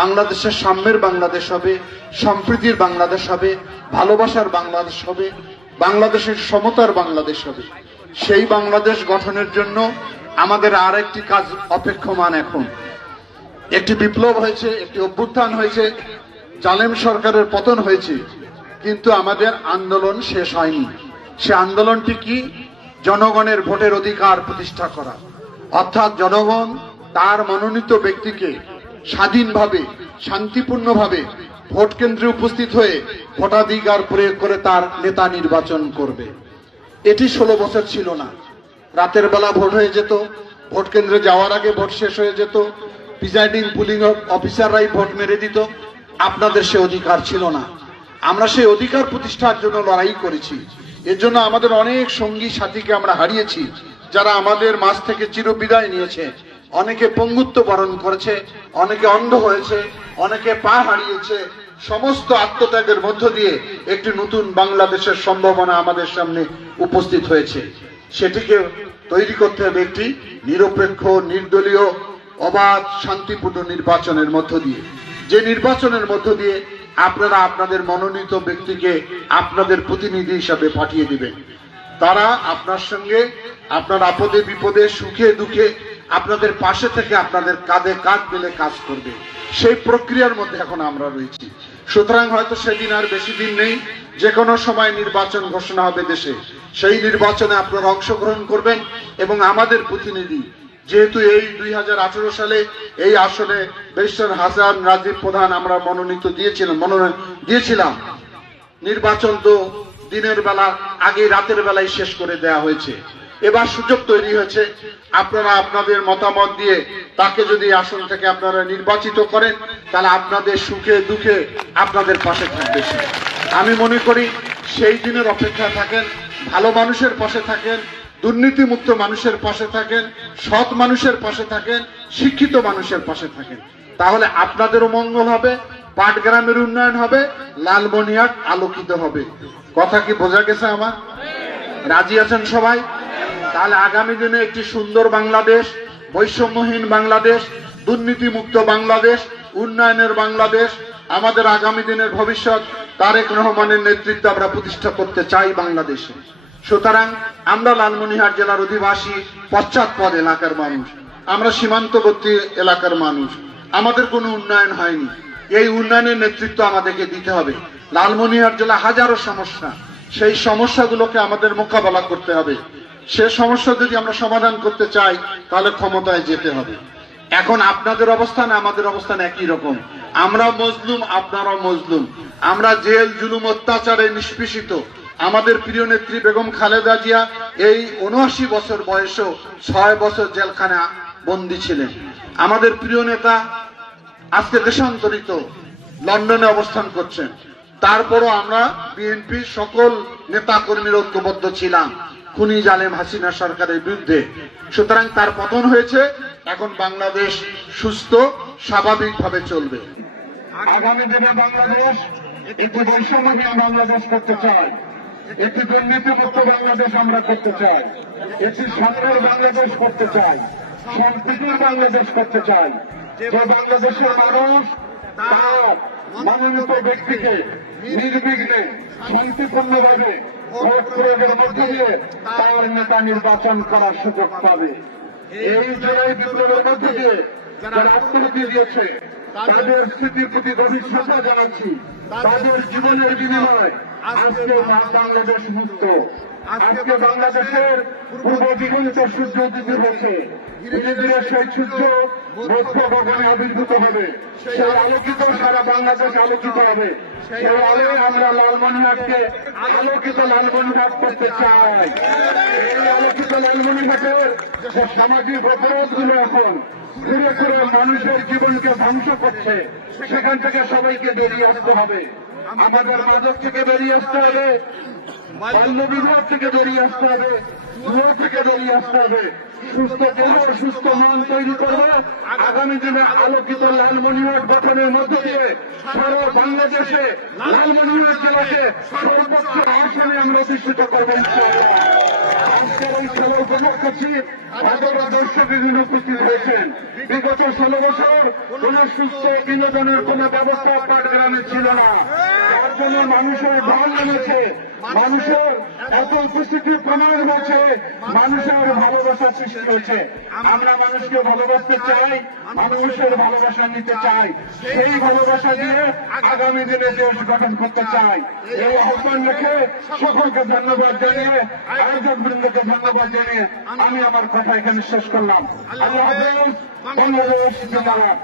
বাংলাদেশের সাম্যের বাংলাদেশ হবে, সম্প্রীতির বাংলাদেশ হবে, ভালোবাসার বাংলাদেশ হবে, বাংলাদেশের সমতার বাংলাদেশ হবে। সেই বাংলাদেশ গঠনের জন্য আমাদের আর একটি কাজ অপেক্ষমান। এখন একটি বিপ্লব হয়েছে, একটি অভ্যুত্থান হয়েছে, জালেম সরকারের পতন হয়েছে, কিন্তু আমাদের আন্দোলন শেষ হয়নি। সে আন্দোলনটি কি? জনগণের ভোটের অধিকার প্রতিষ্ঠা করা, অর্থাৎ জনগণ তার মনোনীত ব্যক্তিকে স্বাধীনভাবে শান্তিপূর্ণভাবে ভোট কেন্দ্রে উপস্থিত হয়ে ভোটাধিকার প্রয়োগ করে তার নেতা নির্বাচন করবে। এটি 16 বছর ছিল না। রাতের বেলা ভোট হয়ে যেত, ভোট কেন্দ্রে যাওয়ার আগে ভোট শেষ হয়ে যেত, প্রিজাইডিং পুলিং অফিসাররাই ভোট মেরে দিত। আপনাদের সে অধিকার ছিল না। আমরা সেই অধিকার প্রতিষ্ঠার জন্য লড়াই করেছি। এর জন্য আমাদের অনেক সঙ্গী সাথীকে আমরা হারিয়েছি, যারা আমাদের মাঝ থেকে চিরবিদায় নিয়েছে। অনেকে পঙ্গুত্ব বরণ করেছে, অনেকে অন্ধ হয়েছে, অনেকে পা হারিয়েছে। সমস্ত আত্মত্যাগের মধ্য দিয়ে একটি নতুন বাংলাদেশের সম্ভাবনা আমাদের সামনে উপস্থিত হয়েছে। সেটিকে তৈরি করতে হবে একটি নিরপেক্ষ, নির্দলীয়, অবাধ, শান্তিপূর্ণ নির্বাচনের মধ্য দিয়ে, যে নির্বাচনের মধ্য দিয়ে আপনারা আপনাদের মনোনীত ব্যক্তিকে আপনাদের প্রতিনিধি হিসাবে পাঠিয়ে দিবেন। তারা আপনার সঙ্গে আপনার আপদে বিপদে সুখে দুঃখে আপনাদের পাশে থেকে আপনাদের কাঁধে কাঁধ মিলে কাজ করবে। সেই প্রক্রিয়ার মধ্যে এখন আমরা রয়েছি। সুতরাং হয়তো সেদিন আর বেশি দিন নেই, যে কোনো সময় নির্বাচন ঘোষণা হবে দেশে। সেই নির্বাচনে আপনারা অংশগ্রহণ করবেন এবং আমাদের প্রতিনিধি, যেহেতু এই 2018 সালে এই আসনে ব্যারিস্টার হাসান রাজীব প্রধান আমরা মনোনয়ন দিয়েছিলাম। নির্বাচন তো দিনের বেলা আগে রাতের বেলায় শেষ করে দেয়া হয়েছে। এবার সুযোগ তৈরি হয়েছে, আপনারা আপনাদের মতামত দিয়ে তাকে যদি আসন থেকে আপনারা নির্বাচিত করেন, তাহলে আপনাদের সুখে দুঃখে আপনাদের পাশে থাকবে সে। আমি মনে করি সেই দিনের অপেক্ষা থাকেন, ভালো মানুষের পাশে থাকেন, দুর্নীতিমুক্ত মানুষের পাশে থাকেন, সৎ মানুষের পাশে থাকেন, শিক্ষিত মানুষের পাশে থাকেন। তাহলে আপনাদেরও মঙ্গল হবে, পাটগ্রামের উন্নয়ন হবে, লালমনিরহাট আলোকিত হবে। কথা কি বোঝা গেছে আমার? রাজি আছেন সবাই? তাহলে আগামী দিনে একটি সুন্দর বাংলাদেশ, বৈষম্যহীন বাংলাদেশ, দুর্নীতিমুক্ত বাংলাদেশ, উন্নয়নের বাংলাদেশ, আমাদের আগামী দিনের ভবিষ্যৎ তারেক রহমানের নেতৃত্বে আমরা প্রতিষ্ঠা করতে চাই বাংলাদেশে। সুতরাং আমরা লালমনিরহাট জেলার অধিবাসী, পশ্চাৎপদ এলাকার মানুষ, আমরা সীমান্তবর্তী এলাকার মানুষ। আমাদের কোনো উন্নয়ন হয়নি, এই উন্নয়নের নেতৃত্ব আমাদেরকে দিতে হবে। লালমনিরহাট জেলা হাজারো সমস্যা, সেই সমস্যাগুলোকে আমাদের মোকাবেলা করতে হবে। সে সমস্যা যদি আমরা সমাধান করতে চাই, তাহলে ক্ষমতায় যেতে হবে। এখন আপনাদের অবস্থান আমাদের অবস্থান একই রকম। আমরা মজলুম, আপনারাও মজলুম। আমরা জেল জুলুম অত্যাচারে নিষ্পেষিত। আমাদের প্রিয় নেত্রী বেগম খালেদা জিয়া এই 79 বছর বয়সেও 6 বছর জেলখানা বন্দী ছিলেন। আমাদের প্রিয় নেতা আজকে দেশান্তরিত, লন্ডনে অবস্থান করছেন। তারপরও আমরা বিএনপির সকল নেতা কর্মীর ঐক্যবদ্ধ ছিলাম খুনি জালেম হাসিনা সরকারের বিরুদ্ধে। সুতরাং তার পতন হয়েছে, এখন বাংলাদেশ সুস্থ স্বাভাবিকভাবে চলবে। আগামী দিনে বাংলাদেশ একটি বৈষম্যহীন বাংলাদেশ করতে চাই, একটি দুর্নীতিমুক্ত বাংলাদেশ আমরা করতে চাই, একটি সাম্যের বাংলাদেশ করতে চাই, সম্প্রীতির বাংলাদেশ করতে চাই, যে বাংলাদেশের মানুষ তার মনোনীত ব্যক্তিকে নির্বিঘ্নে শান্তিপূর্ণভাবে ভোট প্রয়োগের মধ্য দিয়ে তার নেতা নির্বাচন করার সুযোগ পাবে। এই জুলাই বিপ্লবের মধ্য দিয়ে যারা আত্মহত্যা দিয়েছে তাদের স্মৃতির প্রতি গভীর শ্রদ্ধা জানাচ্ছি। তাদের জীবনের বিনিময় আজকে বাংলাদেশ মুক্ত। আজকে বাংলাদেশের পূর্ব দিগন্তে সূর্য উদিত হয়েছে। ধীরে ধীরে সেই সূর্য মধ্য গগনে আবির্ভূত হবে, সেই আলোকিত সারা বাংলাদেশ আলোকিত হবে। সেই আলোয় আমরা লালমনিরহাটকে আলোকিত লালমনিরহাট করতে চাই। এই আলোকিত লালমনিরহাটের যে সামাজিক অপরাধগুলো এখন ঘুরে ঘুরে মানুষের জীবনকে ধ্বংস করছে, সেখান থেকে সবাইকে বেরিয়ে আসতে হবে। আমাদের মাদক থেকে বেরিয়ে আসতে হবে, বাল্যবিবাহ থেকে বেরিয়ে আসতে হবে, জুয়া থেকে বেরিয়ে আসতে হবে, সুস্থ দেহ সুস্থ মন তৈরি করবে। আগামী দিনে আলোকিত লালমনিরহাট গঠনের মধ্য দিয়ে সারা বাংলাদেশে লালমনিরহাট জেলাকে সর্বোচ্চ আসনে আমরা অধিষ্ঠিত করবো ইনশাআল্লাহ। আজকের এই সভা উপভোগ করছি, অথবা দর্শকবৃন্দ উপস্থিত হয়েছেন। বিগত 16 বছর কোন সুস্থ বিনোদনের কোন ব্যবস্থা পাটগ্রামে ছিল না, তার জন্য মানুষের ঢল নেমেছে, মানুষের এত উপস্থিতির প্রমাণ হয়েছে, মানুষের ভালোবাসা সৃষ্টি হয়েছে। আমরা মানুষকে ভালোবাসতে চাই, মানুষের ভালোবাসা নিতে চাই, সেই ভালোবাসা দিয়ে আগামী দিনে দেশ গঠন করতে চাই। এই আহ্বান রেখে সকলকে ধন্যবাদ জানিয়ে, আয়োজক বৃন্দকে ধন্যবাদ জানিয়ে আমি আমার কথা এখানে শেষ করলাম। আল্লাহ হাফেজ। বাংলাদেশ জিন্দাবাদ।